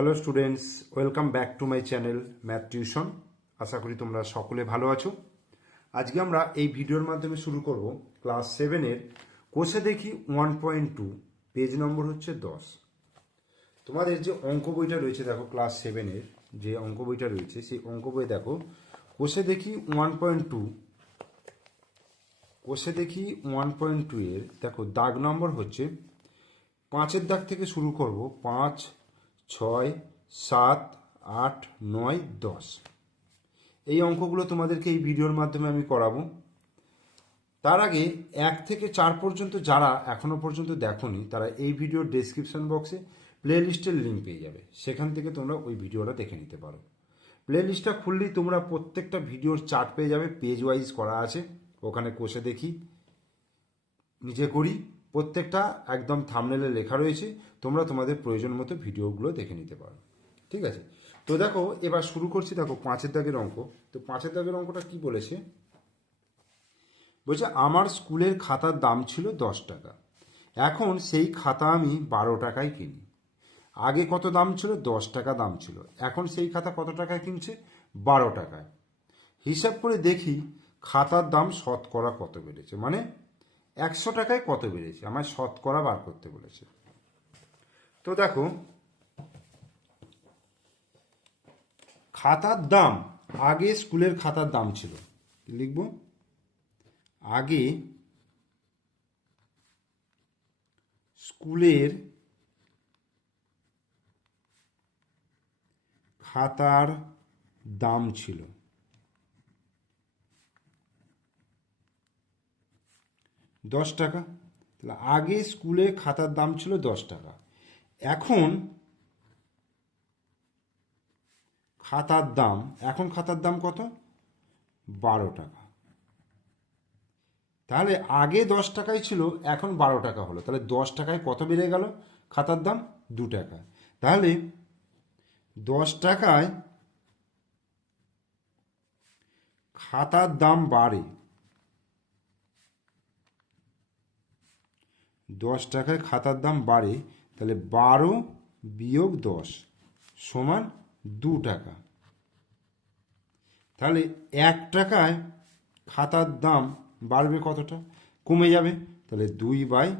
Hello students welcome back to my channel math tuition আশা করি তোমরা সকলে ভালো আছো। আজকে আমরা এই ভিডিওর মাধ্যমে শুরু করব ক্লাস সেভেনের কোষে দেখি one point two, page number হচ্ছে দশ। তোমাদের যে অঙ্ক বইটা রয়েছে, দেখো ক্লাস সেভেনের যে অঙ্ক বইটা রয়েছে, সেই অঙ্ক বই দেখো। কোষে দেখি ওয়ান পয়েন্ট টু, কোষে দেখি ওয়ান পয়েন্ট টু এর, দেখো দাগ নম্বর হচ্ছে, পাঁচের দাগ থেকে শুরু করব, পাঁচ ছয়, সাত, আট, নয়, দশ। এই অঙ্কগুলো তোমাদেরকে এই ভিডিওর মাধ্যমে আমি করাবো। তার আগে এক থেকে চার পর্যন্ত যারা এখনও পর্যন্ত দেখোনি, তারা এই ভিডিওর ডেসক্রিপশন বক্সে প্লে লিস্টের লিঙ্ক পেয়ে যাবে। সেখান থেকে তোমরা ওই ভিডিওটা দেখে নিতে পারো। প্লে লিস্টটা খুললেই তোমরা প্রত্যেকটা ভিডিওর চার্ট পেয়ে যাবে। পেজ ওয়াইজ করা আছে। ওখানে কষে দেখি। নিজে করি। প্রত্যেকটা একদম থামনেলে লেখা রয়েছে। তোমরা তোমাদের প্রয়োজন মতো ভিডিওগুলো দেখে নিতে পারো। ঠিক আছে? তো দেখো, এবার শুরু করছি দেখো পাঁচের দাগের অঙ্ক। তো পাঁচের দাগের অঙ্কটা কি বলেছে? বলছে, আমার স্কুলের খাতার দাম ছিল দশ টাকা। এখন সেই খাতা আমি বারো টাকায় কিনি। আগে কত দাম ছিল? দশ টাকা দাম ছিল। এখন সেই খাতা কত টাকায় কিনছে? বারো টাকায়। হিসাব করে দেখি, খাতার দাম শতকরা কত বেড়েছে। মানে একশো টাকায় কত বেড়েছে আমায় শতকরা বার করতে বলেছে। তো দেখো, খাতার দাম, আগে স্কুলের খাতার দাম ছিল। লিখব? আগে স্কুলের খাতার দাম ছিল। দশ টাকা। তাহলে আগে স্কুলে খাতার দাম ছিল দশ টাকা। এখন খাতার দাম, এখন খাতার দাম কত? বারো টাকা। তাহলে আগে দশ টাকায় ছিল, এখন বারো টাকা হলো। তাহলে দশ টাকায় কত বেড়ে গেল? খাতার দাম দু টাকা। তাহলে দশ টাকায় খাতার দাম বাড়ে। দশ টাকায় খাতার দাম বাড়ে, তাহলে বারো বিয়োগ দশ সমান দু টাকা। তাহলে এক টাকায় খাতার দাম বাড়বে কতটা? কমে যাবে, তাহলে দুই বাই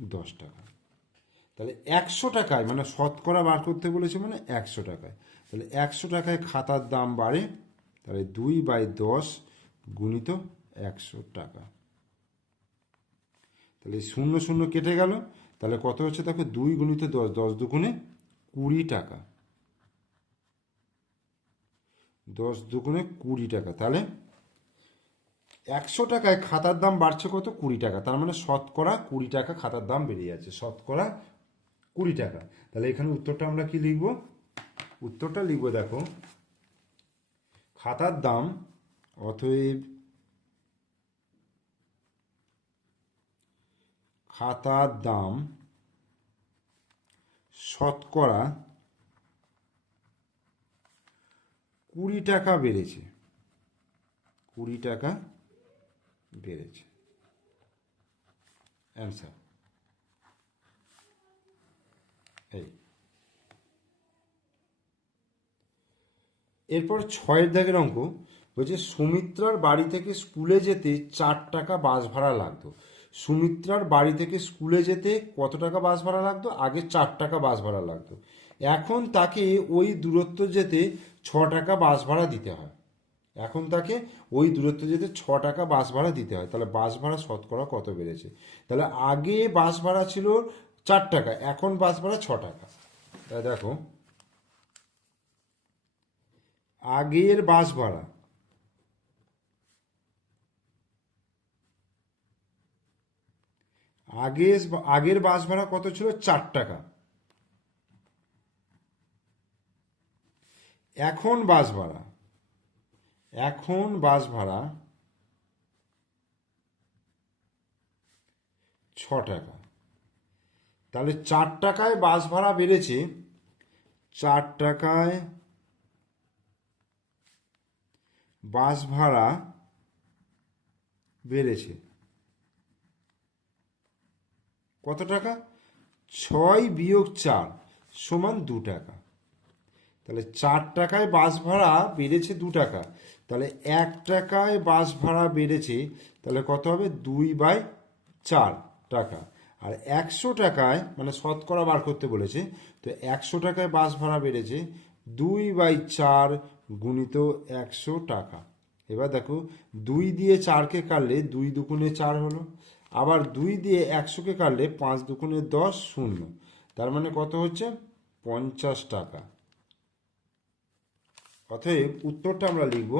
দশ টাকা। তাহলে একশো টাকায় মানে শতকরা বার করতে বলেছে মানে একশো টাকায়, তাহলে একশো টাকায় খাতার দাম বাড়ে, তাহলে দুই বাই দশ গুণিত একশো টাকা। তাহলে শূন্য শূন্য কেটে গেল, তাহলে কত হচ্ছে দেখো দুই গুণিত দশ দশ দুগুণে কুড়ি টাকা। দশ দুগুণে কুড়ি টাকা, তাহলে একশো টাকায় খাতার দাম বাড়ছে কত? কুড়ি টাকা, তার মানে শতকরা কুড়ি টাকা খাতার দাম বেড়ে যাচ্ছে, শতকরা কুড়ি টাকা। তাহলে এখানে উত্তরটা আমরা কি লিখব? উত্তরটা লিখব দেখো, খাতার দাম অতএব খাতার দাম শতকরা কুড়ি টাকা বেড়েছে। কুড়ি টাকা বেড়েছে। অ্যান্সার এই। এরপর ছয়ের দাগের অঙ্ক বলছে, সুমিত্রার বাড়ি থেকে স্কুলে যেতে চার টাকা বাস ভাড়া লাগতো। সুমিত্রার বাড়ি থেকে স্কুলে যেতে কত টাকা বাস ভাড়া লাগতো? আগে চার টাকা বাস ভাড়া লাগতো। এখন তাকে ওই দূরত্ব যেতে ছ টাকা বাস ভাড়া দিতে হয়। এখন তাকে ওই দূরত্ব যেতে ছ টাকা বাস ভাড়া দিতে হয়। তাহলে বাস ভাড়া শতকরা কত বেড়েছে? তাহলে আগে বাস ভাড়া ছিল চার টাকা, এখন বাস ভাড়া ছ টাকা। তাই দেখো। আগের বাস ভাড়া আগে আগের বাস ভাড়া কত ছিল? চার টাকা। এখন বাস ভাড়া। এখন বাস ভাড়া ছ টাকা। তাহলে চার টাকায় বাস ভাড়া বেড়েছে। চার টাকায় বাস ভাড়া বেড়েছে। কত টাকা? ছয় বিয়োগ চার সমান দু টাকা। তাহলে চার টাকায় বাস ভাড়া বেড়েছে দু টাকা। তাহলে এক টাকায় বাস ভাড়া বেড়েছে, তাহলে কত হবে? দুই বাই চার টাকা। আর একশো টাকায় মানে শতকরা বার করতে বলেছে, তো একশো টাকায় বাস ভাড়া বেড়েছে, দুই বাই চার গুণিত একশো টাকা। এবার দেখো, দুই দিয়ে চারকে কাটলে দুই দুগুণে চার হলো। আবার দুই দিয়ে একশোকে কাটলে পাঁচ দুগুণে দশ শূন্য। তার মানে কত হচ্ছে? পঞ্চাশ টাকা। অতএব উত্তরটা আমরা লিখব,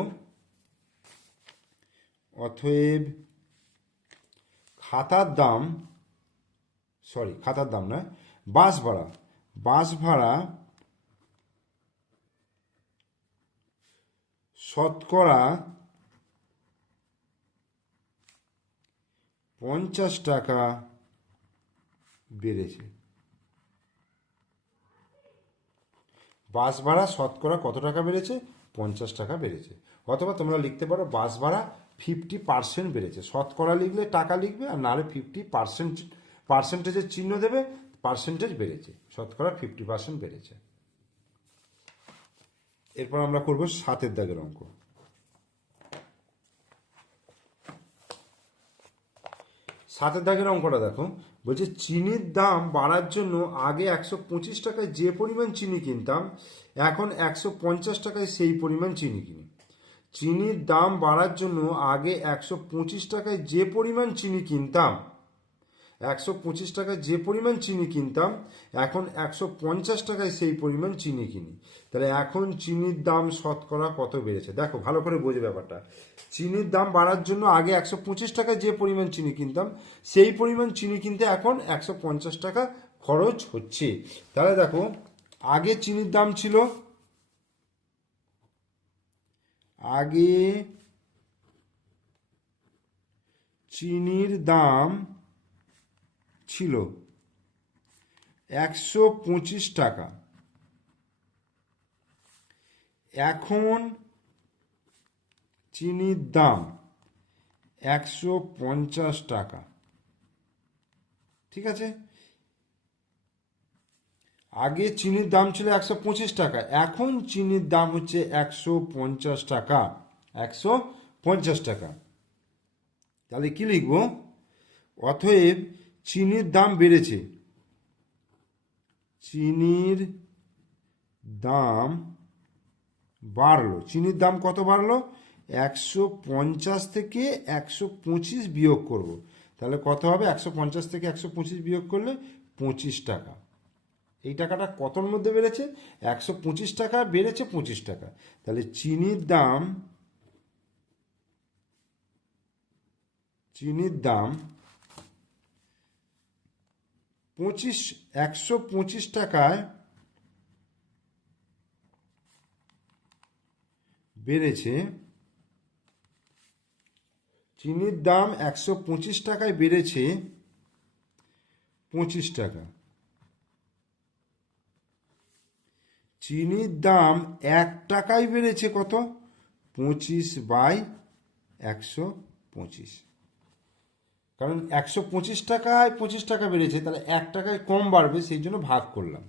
অতএব খাতার দাম, সরি, খাতার দাম না বাস ভাড়া। বাস ভাড়া শতকরা পঞ্চাশ টাকা বেড়েছে। বাস ভাড়া শতকরা কত টাকা বেড়েছে? পঞ্চাশ টাকা বেড়েছে। অথবা তোমরা লিখতে পারো বাস ভাড়া ফিফটি পার্সেন্ট বেড়েছে। শতকরা লিখলে টাকা লিখবে আর নাহলে ফিফটি পার্সেন্ট পার্সেন্টেজের চিহ্ন দেবে পার্সেন্টেজ বেড়েছে। শতকরা ফিফটি পার্সেন্ট বেড়েছে। এরপর আমরা করব সাতের দাগের অঙ্ক। সাতের দাগের অঙ্কটা দেখো। বলছে, চিনির দাম বাড়ার জন্য আগে একশো পঁচিশ টাকায় যে পরিমাণ চিনি কিনতাম, এখন একশো পঞ্চাশ টাকায় সেই পরিমাণ চিনি কিনি। চিনির দাম বাড়ার জন্য আগে একশো পঁচিশ টাকায় যে পরিমাণ চিনি কিনতাম একশো পঁচিশ টাকায় যে পরিমাণ চিনি কিনতাম, এখন একশো পঞ্চাশ টাকায় সেই পরিমাণ চিনি কিনি। তাহলে এখন চিনির দাম শতকরা কত বেড়েছে? দেখো, ভালো করে বোঝে ব্যাপারটা। চিনির দাম বাড়ার জন্য আগে একশো পঁচিশ টাকায় যে পরিমাণ চিনি কিনতাম, সেই পরিমাণ চিনি কিনতে এখন একশো পঞ্চাশ টাকা খরচ হচ্ছে। তাহলে দেখো, আগে চিনির দাম ছিল, আগে চিনির দাম ছিল একশো পঁচিশ টাকা। এখন চিনির দাম একশো পঞ্চাশ টাকা। ঠিক আছে? আগে চিনির দাম ছিল একশো পঁচিশ টাকা, এখন চিনির দাম হচ্ছে একশো পঞ্চাশ টাকা। একশো পঞ্চাশ টাকা। তাহলে কি লিখব? অতএব চিনির দাম বেড়েছে। চিনির দাম বাড়লো। চিনির দাম কত বাড়লো? একশো পঞ্চাশ থেকে একশো পঁচিশ বিয়োগ করব। তাহলে কত হবে? একশো পঞ্চাশ থেকে একশো পঁচিশ বিয়োগ করলে পঁচিশ টাকা। এই টাকাটা কতর মধ্যে বেড়েছে? একশো পঁচিশ টাকা বেড়েছে পঁচিশ টাকা। তাহলে চিনির দাম চিনির দাম পঁচিশ, একশো পঁচিশ টাকায় বেড়েছে। চিনির দাম একশো পঁচিশ টাকায় বেড়েছে পঁচিশ টাকা। চিনির দাম এক টাকায় বেড়েছে কত? পঁচিশ বাই একশো পঁচিশ। কারণ একশো পঁচিশ টাকায়, পঁচিশ টাকা বেড়েছে, তাহলে এক টাকায় কম বাড়বে, সেই জন্য ভাগ করলাম।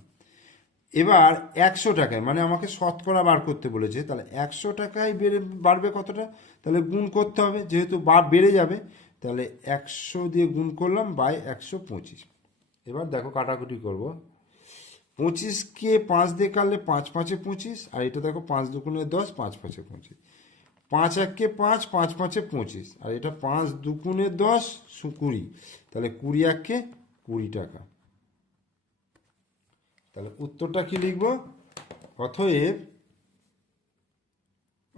এবার একশো টাকায় মানে আমাকে শতকরা বার করতে বলেছে, তাহলে একশো টাকায় বেড়ে, বাড়বে কতটা? তাহলে গুণ করতে হবে, যেহেতু বা, বেড়ে যাবে, তাহলে একশো দিয়ে গুণ করলাম বাই একশো পঁচিশ। এবার দেখো কাটাকুটি করব। পঁচিশকে পাঁচ দিয়ে কাটলে পাঁচ পাঁচে পঁচিশ, আর এটা দেখো পাঁচ দুগুণে দশ, পাঁচ পাঁচে পঁচিশ। পাঁচ এককে পাঁচ পাঁচ পাঁচে পঁচিশ। আর এটা পাঁচ দুগুণে দশ কুড়ি। তাহলে কুড়ি এককে কুড়ি টাকা। তাহলে উত্তরটা কি লিখব? অতএব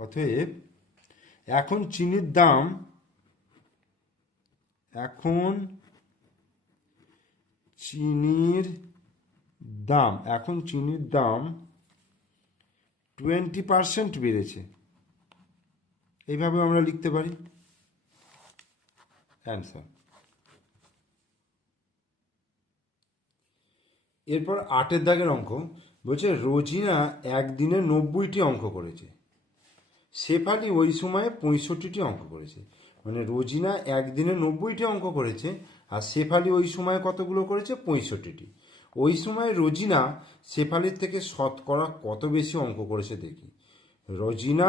অতএব এখন চিনির দাম, এখন চিনির দাম, এখন চিনির দাম টোয়েন্টি পারসেন্ট বেড়েছে। এইভাবে আমরা লিখতে পারি। অ্যান্সার এরপর আটের দাগের অঙ্ক বলছে, রোজিনা একদিনে নব্বইটি অঙ্ক করেছে। শেফালি ওই সময়ে পঁয়ষট্টিটি অঙ্ক করেছে। মানে রোজিনা একদিনে নব্বইটি অঙ্ক করেছে আর শেফালি ওই সময়ে কতগুলো করেছে? পঁয়ষট্টিটি। ওই সময় রোজিনা শেফালির থেকে শতকরা কত বেশি অঙ্ক করেছে দেখি। রোজিনা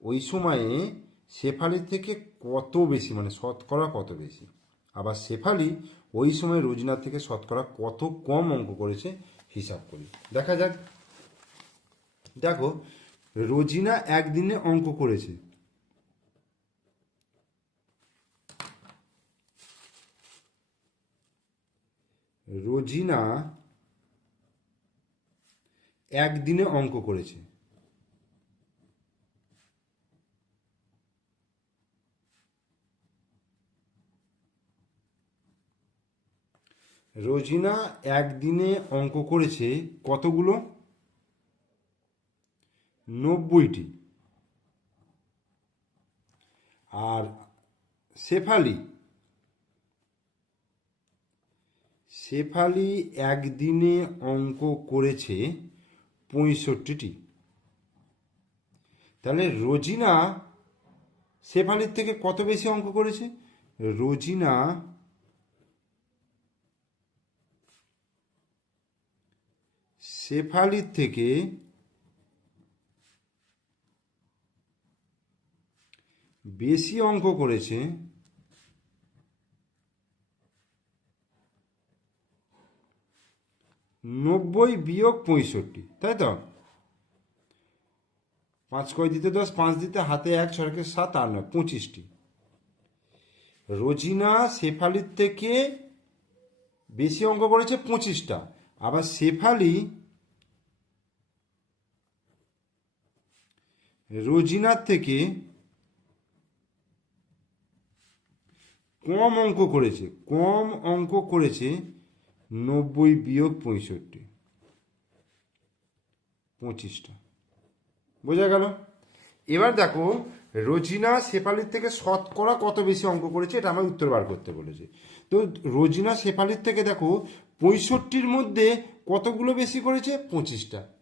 ওই সময়ে শেফালির থেকে কত বেশি মানে শতকরা কত বেশি? আবার শেফালি ওই সময় রোজিনার থেকে শতকরা কত কম অঙ্ক করেছে হিসাব করি। দেখা যাক। দেখো, রোজিনা একদিনে অঙ্ক করেছে। রোজিনা একদিনে অঙ্ক করেছে। রোজিনা একদিনে অঙ্ক করেছে কতগুলো? নব্বইটি। আর শেফালি? শেফালি একদিনে অঙ্ক করেছে পঁয়ষট্টিটি। তাহলে রোজিনা শেফালির থেকে কত বেশি অঙ্ক করেছে? রোজিনা শেফালির থেকে বেশি অঙ্ক করেছে নব্বই বিয়োগ পঁয়ষট্টি, তাই তো? পাঁচ কয় দিতে দশ, পাঁচ দিতে হাতে এক ছড়কে সাত আর নয়, পঁচিশটি। রোজিনা শেফালির থেকে বেশি অঙ্ক করেছে পঁচিশটা। আবার শেফালি রোজিনার থেকে কম অঙ্ক করেছে, কম অঙ্ক করেছে নব্বই বিয়োগ পঁয়ষট্টি। পঁচিশটা। বোঝা গেল? এবার দেখো, রোজিনা শেফালির থেকে শতকরা কত বেশি অঙ্ক করেছে এটা আমার উত্তর বার করতে বলেছে। তো রোজিনা শেফালির থেকে দেখো, পঁয়ষট্টির মধ্যে কতগুলো বেশি করেছে? পঁচিশটা।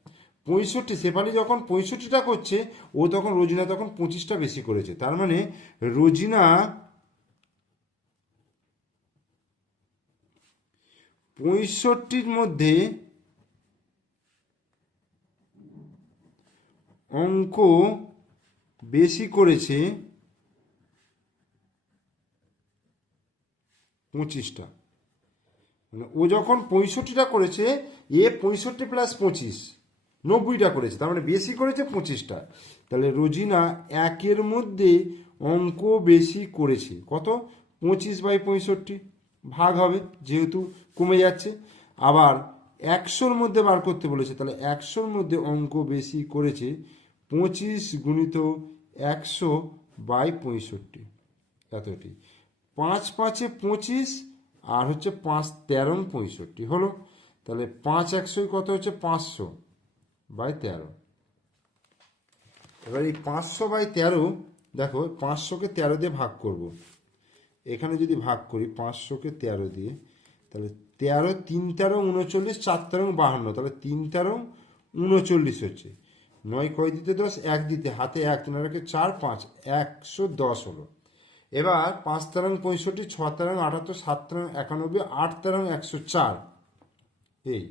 পঁয়ষট্টি, শেফালি যখন পঁয়ষট্টিটা করছে, ও তখন রোজিনা তখন পঁচিশটা বেশি করেছে। তার মানে রোজিনা পঁয়ষট্টির মধ্যে অঙ্ক বেশি করেছে পঁচিশটা। মানে ও যখন পঁয়ষট্টিটা করেছে, এ পঁয়ষট্টি প্লাস পঁচিশ। নব্বইটা করেছে, তার মানে বেশি করেছে পঁচিশটা। তাহলে রোজিনা একের মধ্যে অঙ্ক বেশি করেছে। কত? পঁচিশ বাই পঁয়ষট্টি, ভাগ হবে, যেহেতু কমে যাচ্ছে। আবার একশোর মধ্যে বার করতে বলেছে, তাহলে একশোর মধ্যে অঙ্ক বেশি করেছে, পঁচিশ গুণিত একশো বাই পঁয়ষট্টি। এতটি। পাঁচ পাঁচে পঁচিশ, আর হচ্ছে পাঁচ তেরো পঁয়ষট্টি, হলো? তাহলে পাঁচ একশোই কত হচ্ছে? পাঁচশো। বাই তেরো। এবার এই পাঁচশো বাই তেরো, দেখো পাঁচশোকে তেরো দিয়ে ভাগ করব। এখানে যদি ভাগ করি পাঁচশোকে তেরো দিয়ে, তাহলে তেরো তিন তেরো উনচল্লিশ, চার তেরো বাহান্ন, তাহলে তিন তেরো উনচল্লিশ হচ্ছে। নয় কয় দিতে দশ? এক দিতে। হাতে এক তিনারকে চার, পাঁচ, একশো দশ হলো। এবার পাঁচ তেরো পঁয়ষট্টি, ছ তেরো আটাত্তর, সাত তেরো একানব্বই, আট তেরো একশো চার। এই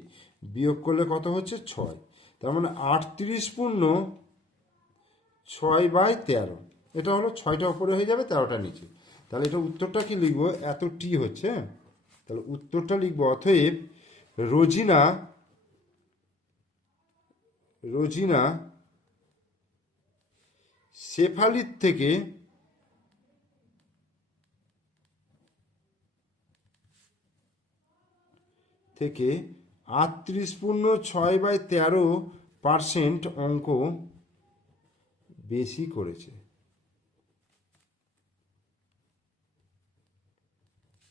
বিয়োগ করলে কত হচ্ছে? ছয়। তার মানে আটত্রিশ পূর্ণ ছয় বাই তেরো। এটা হলো ছয়টা উপরে হয়ে যাবে, তেরোটা নিচে। তাহলে এটা উত্তরটা কি লিখব? এত টি হচ্ছে হ্যাঁ? তাহলে উত্তরটা লিখব অতএব রোজিনা রোজিনা শেফালির থেকে থেকে আটত্রিশ পূর্ণ ছয় বাই তেরো পার্সেন্ট অঙ্ক বেশি করেছে।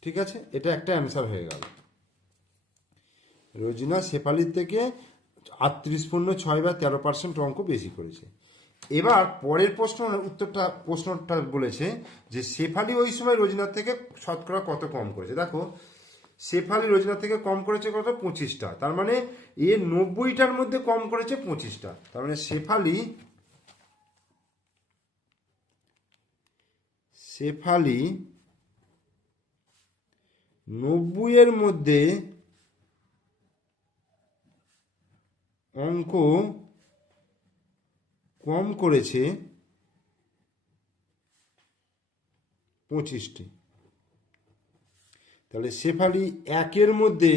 ঠিক আছে? এটা একটা অ্যান্সার হয়ে গেল। রোজিনা শেফালির থেকে আটত্রিশ পূর্ণ ছয় বা তেরো পার্সেন্ট অঙ্ক বেশি করেছে। এবার পরের প্রশ্ন, উত্তরটা, প্রশ্নটা বলেছে যে শেফালি ওই সময় রোজিনার থেকে শতকরা কত কম করেছে? দেখো শেফালি রোজিনার থেকে কম করেছে কত? পঁচিশটা। তার মানে এ নব্বইটার মধ্যে কম করেছে পঁচিশটা। তার মানে শেফালি শেফালি নব্বইয়ের মধ্যে অঙ্ক কম করেছে পঁচিশটি। তাহলে শেফালি একের মধ্যে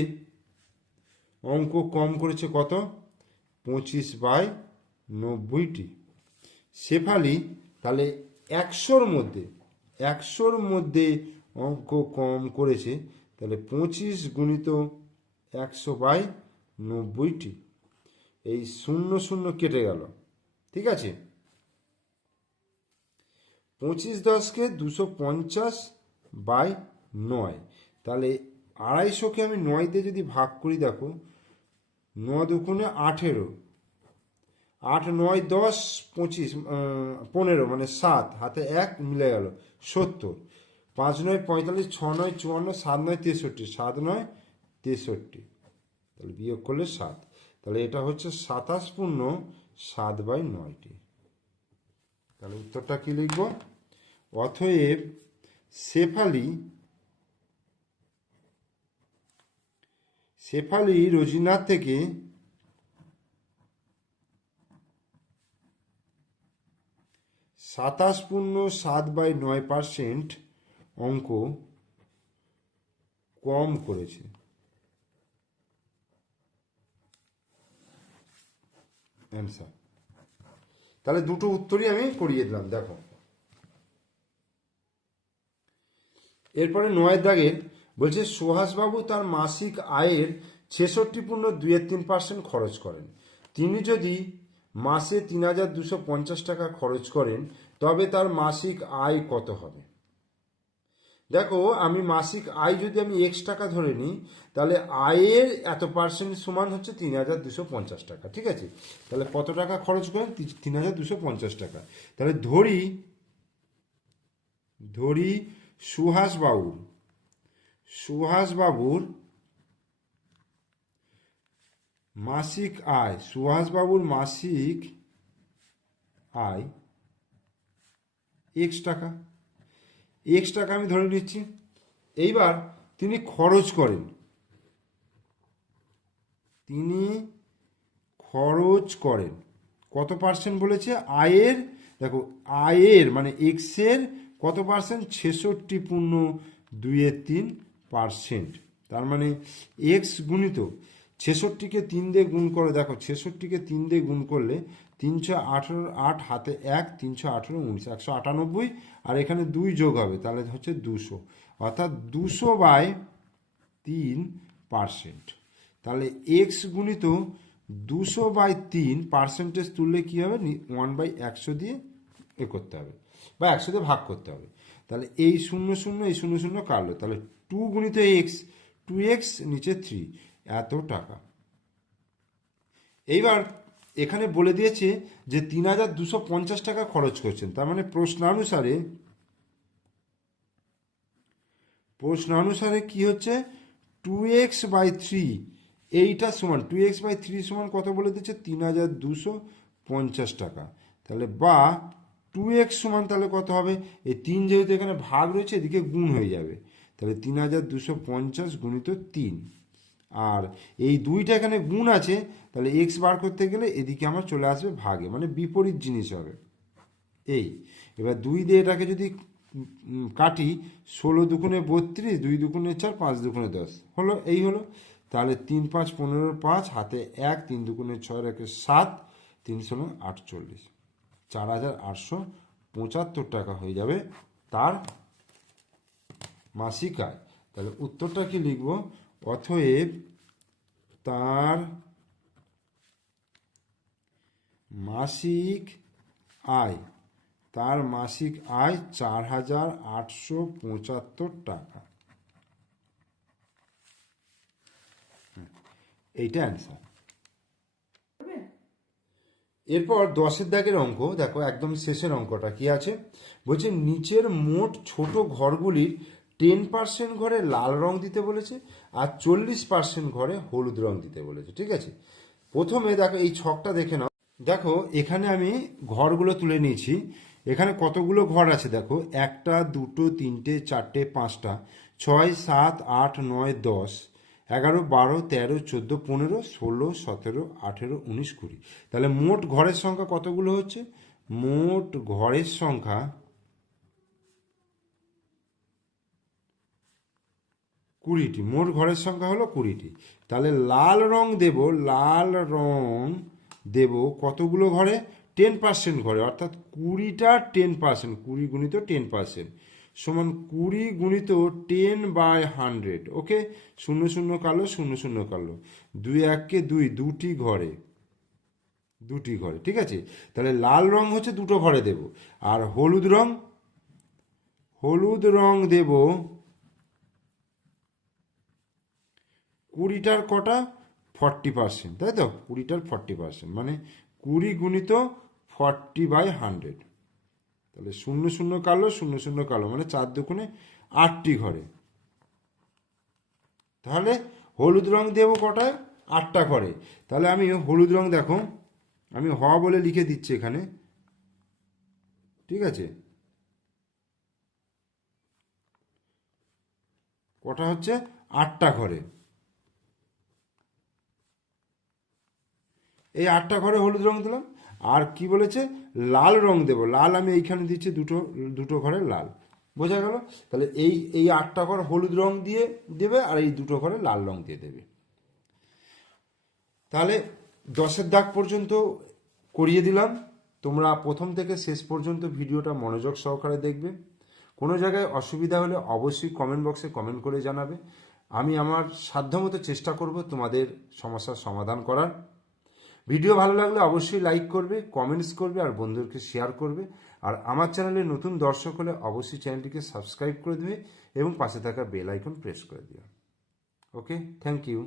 অঙ্ক কম করেছে কত? পঁচিশ বাই নব্বইটি। শেফালি, তাহলে একশোর মধ্যে একশোর মধ্যে অঙ্ক কম করেছে, তাহলে পঁচিশ গুণিত একশো বাই নব্বইটি। এই শূন্য শূন্য কেটে গেল, ঠিক আছে? পঁচিশ দশকে দুশো পঞ্চাশ বাই নয়। তাহলে আড়াইশোকে আমি নয় দিয়ে যদি ভাগ করি, দেখো ন দুগুণে আঠেরো। আট, নয়, দশ, পঁচিশ পনেরো মানে সাত, হাতে এক মিলে গেল, সত্তর। পাঁচ, নয়, পঁয়তাল্লিশ, ছ, নয়, চুয়ান্ন, সাত, নয়, তেষট্টি, সাত, নয়, তেষট্টি। তাহলে বিয়োগ করলে সাত। তাহলে এটা হচ্ছে সাতাশ পূর্ণ সাত বাই নয়টি। তাহলে উত্তরটা কি লিখব? অথএব শেফালি শেফালি রোজিনার থেকে সাতাশ পূর্ণ সাত বাই নয় পার্সেন্ট অঙ্ক কম করেছে। তাহলে দুটো উত্তরই আমি করিয়ে দিলাম, দেখো। এরপরে নয়ের দাগের বলছে সুহাসবাবু তার মাসিক আয়ের ছেষট্টি পূর্ণ দুয়ের তিন পার্সেন্ট খরচ করেন। তিনি যদি মাসে তিন হাজার দুশো পঞ্চাশ টাকা খরচ করেন, তবে তার মাসিক আয় কত হবে? দেখো, আমি মাসিক আয় যদি আমি এক্স টাকা ধরে নিই, তাহলে আয়ের এত পার্সেন্ট সমান হচ্ছে তিন হাজার দুশো পঞ্চাশ টাকা, ঠিক আছে? তাহলে কত টাকা খরচ করেন? তিন হাজার দুশো পঞ্চাশ টাকা। তাহলে ধরি ধরি সুহাস সুহাস বাবুর মাসিক আয় সুহাস বাবুর মাসিক আয় এক্স টাকা। এক্স টাকা আমি ধরে নিচ্ছি। এইবার তিনি খরচ করেন। তিনি খরচ করেন। কত পার্সেন্ট বলেছে? আয়ের, দেখো, আয়ের মানে এক্সের কত পার্সেন্ট ছেষট্টি পূর্ণ দুইয়ের তিন। পার্সেন্ট। তার মানে এক্স গুণিত ছেষট্টিকে তিন দিয়ে গুণ করে, দেখো ছেষট্টিকে তিন দিয়ে গুণ করলে তিনশো আঠেরো, আট হাতে এক, তিনশো আঠেরো উনিশ, একশো আটানব্বই, আর এখানে দুই যোগ হবে, তাহলে হচ্ছে দুশো। অর্থাৎ দুশো বাই তিন পার্সেন্ট। তাহলে এক্স গুণিত দুশো বাই তিন পার্সেন্টেজ তুললে কী হবে? ওয়ান বাই একশো দিয়ে এ করতে হবে, বা একশো দিয়ে ভাগ করতে হবে। তাহলে এই শূন্য শূন্য, এই শূন্য শূন্য কাটলো, তাহলে টু গুণিত এক্স টু এক্স নিচে থ্রি এত টাকা। এইবার এখানে বলে দিয়েছে যে তিন হাজার দুশো পঞ্চাশ টাকা খরচ করছেন। তার মানে প্রশ্নানুসারে প্রশ্নানুসারে কি হচ্ছে? টু এক্স বাই থ্রি এইটা সমান টু এক্স বাই থ্রি সমান কত বলে দিচ্ছে তিন হাজার দুশো পঞ্চাশ টাকা। তাহলে বা টু এক্স সমান তাহলে কত হবে? এই তিন যেহেতু এখানে ভাগ রয়েছে, এদিকে গুণ হয়ে যাবে। তাহলে তিন হাজার দুশো পঞ্চাশ গুণিত তিন। আর এই দুইটা এখানে গুণ আছে, তাহলে এক্স বার করতে গেলে এদিকে আমার চলে আসবে ভাগে মানে বিপরীত জিনিস হবে। এই, এবার দুই দিয়ে এটাকে যদি কাটি, ষোলো দুগুণে বত্রিশ, দুই দুগুণে চার, পাঁচ দুগুণে দশ, হলো? এই হলো। তাহলে তিন, পাঁচ, পনেরো, পাঁচ, হাতে এক, তিন দুগুণে ছয় রেখে সাত, তিন ষোলো, আটচল্লিশ। চার হাজার আটশো পঁচাত্তর টাকা হয়ে যাবে তার মাসিক আয় তাহলে উত্তরটা কি লিখব? অথএব তার মাসিক আয়, তার মাসিক আয় চার হাজার আটশো পঁচাত্তর টাকা। এইটা অ্যান্সার এরপর দশের দাগের অঙ্ক, দেখো একদম শেষের অঙ্কটা কি আছে? বলছে, নিচের মোট ছোট ঘরগুলির টেন পার্সেন্ট ঘরে লাল রং দিতে বলেছে আর চল্লিশ পার্সেন্ট ঘরে হলুদ রং দিতে বলেছে, ঠিক আছে? প্রথমে দেখো, এই ছকটা দেখে নাও। দেখো, এখানে আমি ঘরগুলো তুলে নিয়েছি। এখানে কতগুলো ঘর আছে দেখো? একটা, দুটো, তিনটে, চারটে, পাঁচটা, ছয়, সাত, আট, নয়, দশ, এগারো, বারো, তেরো, চোদ্দ, পনেরো, ষোলো, সতেরো, আঠেরো, উনিশ, কুড়ি। তাহলে মোট ঘরের সংখ্যা কতগুলো হচ্ছে? মোট ঘরের সংখ্যা কুড়িটি। মোট ঘরের সংখ্যা হলো কুড়িটি। তাহলে লাল রং দেব, লাল রং দেব কতগুলো ঘরে? টেন পার্সেন্ট ঘরে, অর্থাৎ কুড়িটা টেন পার্সেন্ট, কুড়ি গুণিত টেন পার্সেন্ট। সমান কুড়ি গুণিত টেন বাই হান্ড্রেড, ওকে? শূন্য শূন্য কালো, শূন্য শূন্য কালো। দুই এককে দুই, দুটি ঘরে। দুটি ঘরে, ঠিক আছে? তাহলে লাল রং হচ্ছে দুটো ঘরে দেব। আর হলুদ রং? হলুদ রং দেব কুড়িটার কটা ফর্টি পার্সেন্ট তাই তো? কুড়িটার ফর্টি পার্সেন্ট মানে কুড়ি গুণিত ফর্টি বাই হান্ড্রেড তাহলে শূন্য শূন্য কালো, শূন্য শূন্য কালো মানে চার দুগুণে আটটি ঘরে। তাহলে হলুদ রং দেবো কটায় আটটা ঘরে। তাহলে আমি হলুদ রং দেখো, আমি হ বলে লিখে দিচ্ছি এখানে। ঠিক আছে? কটা হচ্ছে? আটটা ঘরে। এই আটটা ঘরে হলুদ রং দিলাম। আর কি বলেছে? লাল রং দেব। লাল আমি এইখানে দিচ্ছি, দুটো দুটো ঘরে লাল। বোঝা গেল? তাহলে এই এই আটটা ঘর হলুদ রং দিয়ে দেবে আর এই দুটো ঘরে লাল রং দিয়ে দেবে। তাহলে দশের দাগ পর্যন্ত করিয়ে দিলাম। তোমরা প্রথম থেকে শেষ পর্যন্ত ভিডিওটা মনোযোগ সহকারে দেখবে। কোনো জায়গায় অসুবিধা হলে অবশ্যই কমেন্ট বক্সে কমেন্ট করে জানাবে। আমি আমার সাধ্যমতো চেষ্টা করব তোমাদের সমস্যার সমাধান করার। ভিডিও ভালো লাগলে অবশ্যই লাইক করবে কমেন্টস করবে আর বন্ধুদেরকে শেয়ার করবে। আর আমার চ্যানেলে নতুন দর্শক হলে অবশ্যই চ্যানেলটিকে সাবস্ক্রাইব করে দেবে এবং পাশে থাকা বেল আইকন প্রেস করে দিও। Okay thank you